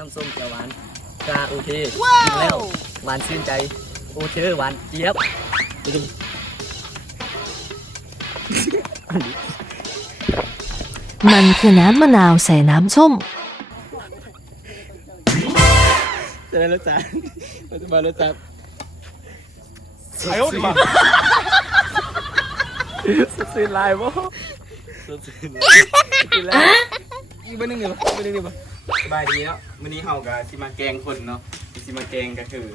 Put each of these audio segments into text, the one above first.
้ำส้มจะหวานกาโอเคกินแล้วหวานชื่นใจ โอเคหวานเจี๊ยบดูมันคือน้ำมะนาวใส่น้ำส้มจะได้รสจัดเราจะมารสจัดไอ้โอ๊ตมาสุดสิ้ลายบ่สุดสิ้นลายอีกบันหนึ่หนึ่งบ่อีกบัหนึ่งหนึ่บ่ สบายดีเนาะวันนี้เฮากับสิมาแกงคนเนาะสิมาแกงก็คือ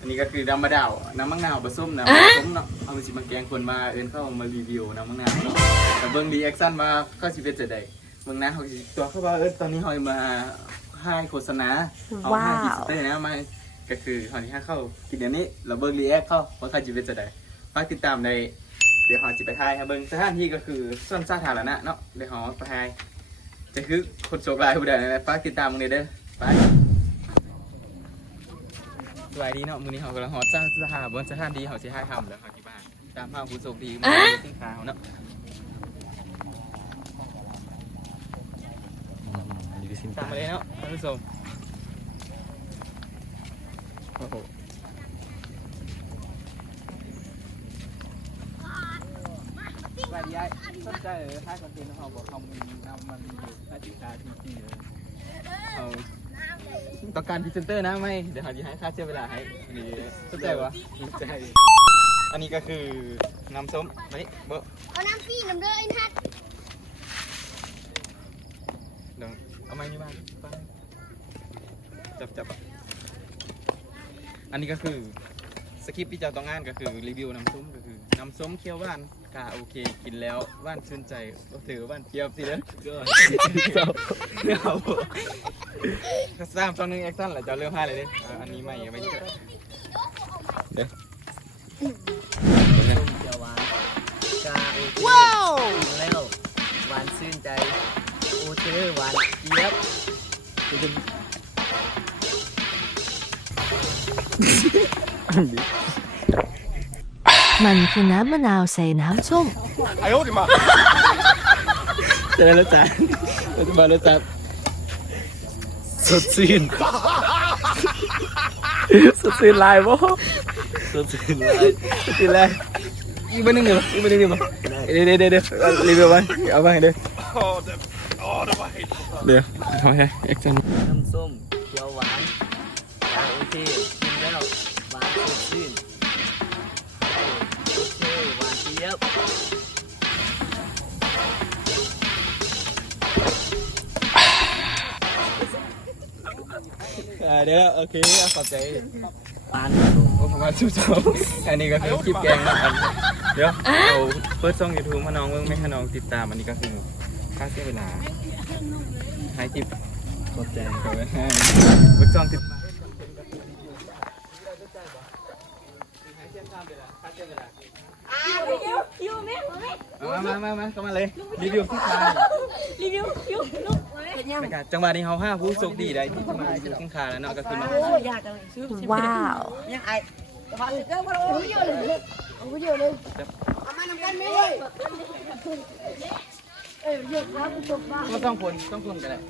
อันนี้ก็คือน้ำมะนาวน้ำมะนาวผสมน้ำผสมเนาะเอาสิมาแกงคนมาเอิ้นเข้ามารีวิวน้ำมะนาวเนาะแต่เบิ่งรีแอคชั่นว่าเข้าสิเป็นจะได้เบิ่งนะเฮาสิตัวเข้าว่าเอิ้นตอนนี้เฮามาให้โฆษณาเอาให้พรีเซนเตอร์นะมาก็คือเฮาสิให้เข้ากินอันนี้แล้วเบิ่งรีแอคเข้าว่าเข้าสิเป็นจะได้ฝากติดตามในเดี๋ยวเฮาสิไปถ่ายให้เบิ่งสถานที่ก็คือส่วนสาธารณะเนาะเดี๋ยวเฮาไปถ่าย จะคือคนโชคลายผู้ใดนะฝากติดตามมึงเลยเด้อไปสวัสดีเนาะมื้อนี้เขากำลังฮอตสร้างสถานบนสถานดีเขาสิให้ทำแล้วเขาที่บ้านตามภาพผู้โชคดีมาสินค้าเขาเนาะนี่คือสินตามค้ามาเลยเนาะท่านผู้ชมโอ้โหสวัสดี ไอ้สนใจเออให้คอนเทนต์เขาบอกเขามีนำมันอยู่ค่าสินค้าที่ที่เลยเอาต้องการพรีเซนเตอร์นะไม่ เดี๋ยวเขาจะให้ค่าเสียเวลาให้นี่สนใจวะสนใจ อันนี้ก็คือน้ำส้มมานี่เบอร์เอาน้ำฟรีน้ำเด้อไอ้นัดเดี๋ยวเอาไม้นี่บ้างจับจับอันนี้ก็คือ สคริปต์ที่เจ้าต้องงานก็คือรีวิวน้ำส้มก็คือน้ำส้มเคี่ยวหวานกาโอเค กินแล้วหวานชื่นใจก็ถือหวานเจี๊ยบสิเด้อเอาก็สามตอนนึงแอคชั่นแหละจะเริ่มให้เลยเด้อะอันนี้ไม่ไม่นี่ก็เด้อส้มเขียวหวานกาโอเคกินแล้วหวานชื่นใจโอเชอร์หวานเจี๊ยบ มันคือน้ำมะนาวใส่น้ำส้มไอ้โอ้ดิมาจะได้รสจัดจะมารสจัดสุดชื่นสุดชื่นลายบ่สุดชื่นลายสุดชื่นลายอีกบันนึงเหรออีกบันนึ่งเหรอเดี๋ยวเดี๋ยวเดี๋ยวรีบเอาไปเอาไปเดี๋ยวเดี๋ยวทำไงเอ็กซ์น้ำส้มเขียวหวานโอเค เจี๊ยบอ่าเดี๋ยวโอเคเอาขอบใจหวานโอ้ประมาณสิบสองอันนี้ก็คือคลิปแกงนะอันเดี๋ยวเอาเปิดช่องยูทูบมาน้องเบิ่งไม่ให้น้องติดตามอันนี้ก็คือค่าเสียเวลาให้ทิปขอบใจก็ไว้ให้เปิดช่องติด มามามามาเข้ามาเลยรีวิวที่ทางรีวิวคิวลูกเป็นยังนะครับจังหวะนี้เขาห้าผู้โชคดีได้ที่จะมาซื้อสินค้าแล้วเนาะก็คือน้องโอ้ยากจังซื้อว้าวยังไงแต่ว่าเจ้ามาโอ้ยเยอะเลยโอ้ยเยอะเลยเอามานำกันไหมเออเยอะแล้วจบบ้าก็ต้องคนต้องคนกันแหละ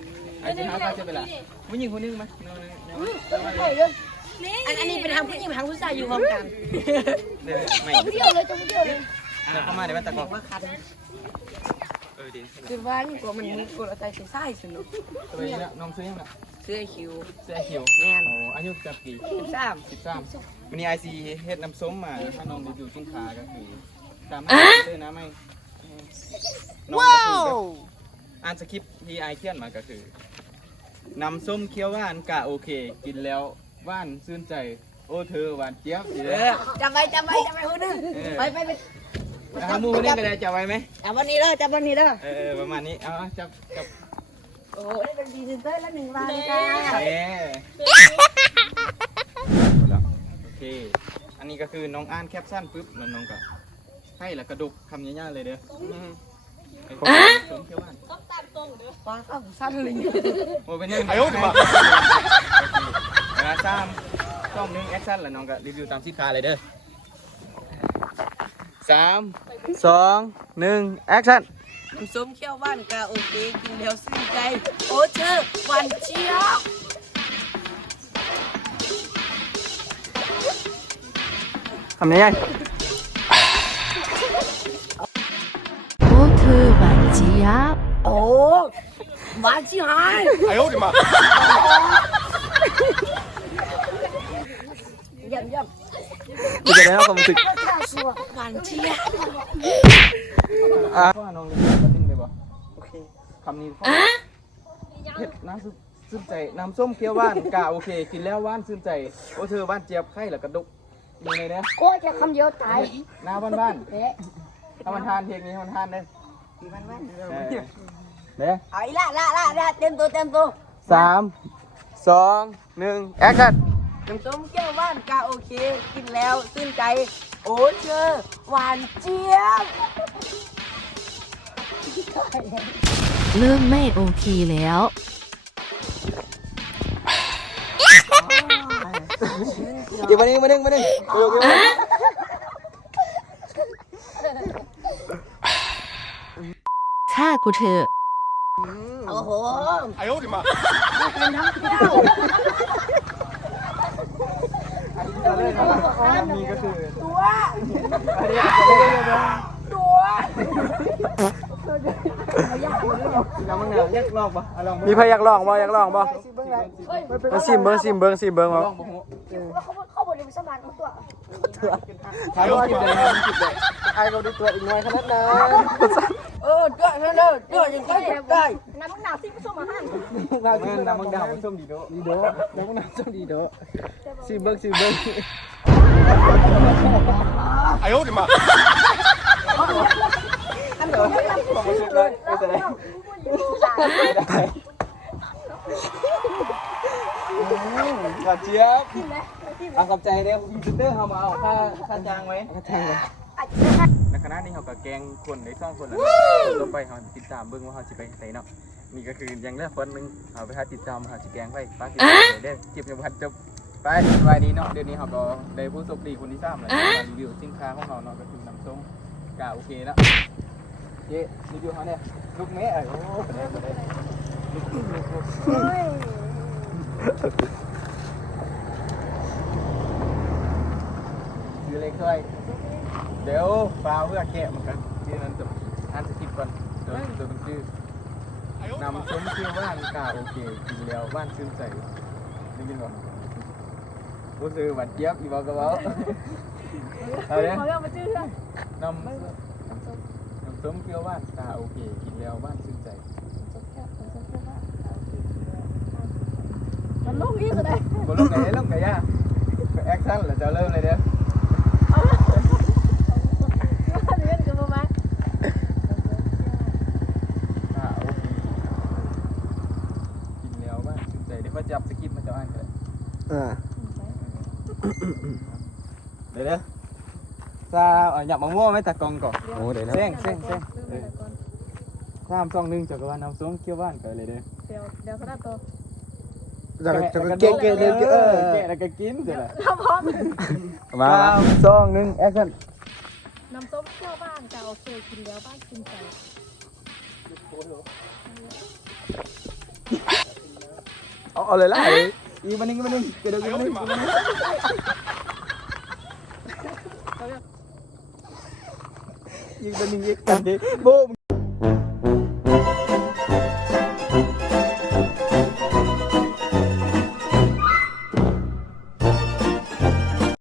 ไอ้ที่ห้าค่าเสียเวลาผู้หญิงคนนึงไหมน้ องนึงอันอันนี้เป็นทางผู้หญิงทางผู้ชายอยู่พร้อมกันเดี๋ยวไม่จบเดียวเลยจบเดียวเลยเดี๋ยวเข้ามาเดี๋ยวมันตะกอกว่าคันเออดีคือว่านี่กลัวมันมีกลัวใจใส่สนุกตัวนี้นะน้องซื้อยังไงเสื้อคิวเสื้อเขียวแน่นโอ้อายุจับกี่สามสิบสามวันนี้ไอซีเฮ็ดน้ำส้มมาถ้าน้องรีวิวสินค้าก็คือตามมาซื้อนะไม่ว้าวอ่านสคริปต์ที่ไอเขียนมาก็คือน้ำส้มเคี้ยวหวานกะโอเค กินแล้วห วานชื่นใจ โอ้เธอหวานเจี๊ยบสิเอเด้ออจำไว้จำไว้จำไว้คนนึงไปไปไปเอามูนี่ก็ได้จับไว้ไหมจำวันนี้เด้อจำวันนี้เด้อเออประมาณนี้เอาเอาจับจับโอ้โหได้เป็นพรีเซนเตอร์ละหนึ่งวันจ้าเอ๊โอเค อันนี้ก็คือน้องอ่านแคปชั่นปุ๊บแล้วน้องก็ให้แล้วกระดุกคำง่ายๆเลยเด้ออะสมเขียวหวานปลาข้าวสั้นเลยโอ้เป็นยังไง กระซ้ำช่องหนึงแอคชั่นละน้องก็รีวิวตามสิค้าเลยเด้อสามสองหนึ่งแอคชั่นส้มเขี้ยวหวานกาโอเคกินแล้วซื่ใจ โอ้เธอหวานเจี๊ยบทำยังไงโอ้เธอหวานเจี๊ยบโอ้หวานชิบหาย哎呦我的妈！ เยี่ยมเยี่ยมกูจะได้รับความรู้สึกหวานเจี๊ยบอะว่าน้องเรียนมาติ้งเลยบ่โอเคคำนี้พ่อเผ็ดน้ำซุปซึ้มใจน้ำส้มเคี้ยวหว่านกะโอเค กินแล้วหว่านซึ้มใจโอ้เธอหว่านเจี๊ยบไข่แล้วกระดุกมีในเนี้ยโอ้ยแค่คำเดียวตายหน้าบ้านบ้านเป๊ะๆถ้ามันทานเพลงนี้มันทานได้เออเด้เอาอีละละละละเต็มตัวเต็มตัวสามสองหนึ่งแอคชั่น น้ำส้มแก้วว่านกาโอเค กินแล้วซึ้นใจ โอ้เชอหวานเจี๊ยบเริ่มไม่โอเคแล้ว เดี๋ยวมานึ่งมานึ่งมานึ่งเร็ฆ่ากูเถอะ โอ้โห ไอ้โอ้ดิมา มีก็คือตัวอันนี้อาจจะไม่ได้เลยนะตัวน้ำมันเนี่ยเรียกลองปะมีใครยากลองบ่อยากลองบ่มาชิมเบิ้งชิมเบิ้งชิมเบิ้งบ่องปะเขาเขาบริษัทมันตัวถ่ายรูปคลิปเลยนะครับคลิปเลยไอ้ก็ดูตัวอีกหน่อยขนาดนั้น เออเจ้าเจ้าเจ้าอย่างไรได้น้ำมันหนาวที่ผสมอาหารน้ำมันดาวมันส้มดีโดดีโดน้ำมัน คณะนี้เขาก็แกงคนในซ่องคนแล้วเนงไปเขาติดตามเบิ้งว่าเขาสิไปใส่เนาะนี่ก็คือยังเลือกคนหนึงเขาไปหาติดตามเขาสิแกงไปป้าสิเด้เจ็บยังพันจบไปวันนี้เนาะเดือนนี้เขาก็ได้ผู้โชคดีคนที่สามแล้วเนะมารีวิวสินค้าของเขาเนาะก็คือน้ำส้มกาโอเคเนาะเจ๊รีวิวเขาเนี่ยลูกเม่เอโอ้บ่ได้ได้ลูกลูกลูก คือเล็กช่วย เดี๋ยวฟาวเพื่อแกะเหมือนกันที่นั้นจะอ่านสคริปต์ก่อนเดี๋ยวตัวเป็นชื่อนำส้มเที่ยวว่านกาโอเคกินแล้วว่านชื่นใจได้ยินบ่ผู้ซื้อหวานเจี๊ยบอีบอกกระเป๋าเอาเนี่ยเขาเรียกมาชื่อเพื่อนนำน้ำส้มเที่ยวว่านกาโอเคกินแล้วว่านชื่นใจมันลูกอีกเลยบนลูกไหนลูกไหนย่าแอคชั่นแล้วจะเริ่มเลยเด้อ เรียนกันประมาณ อ่าโอเคกินแล้วว่านชื่นใจเดี๋ย วมาจับสคริปต์มาจะอ่านกันอ่าเดี๋ยวเดี๋ยวซาเอาหยับมะม่วงไหมตากองก่อนโอ้เดี๋ยวนะเส้งเส้งเส้งเออสามสองหนึ่งจักรวาลน้ำส้มเคี่ยวว่านกันเลยเด้อเดี๋ยวเดี๋ยวเขาได้ตัวจะจะเก๊กเก๊กเลยเออแกะแล้วก็กินเสร็จแล้วถ้าพร้อมมาสามสองหนึ่งแอคชั่นน้ำส้มเที่ยวบ้านจะโอเคกินแล้วบ้านกินใจ เอาเอาเลยล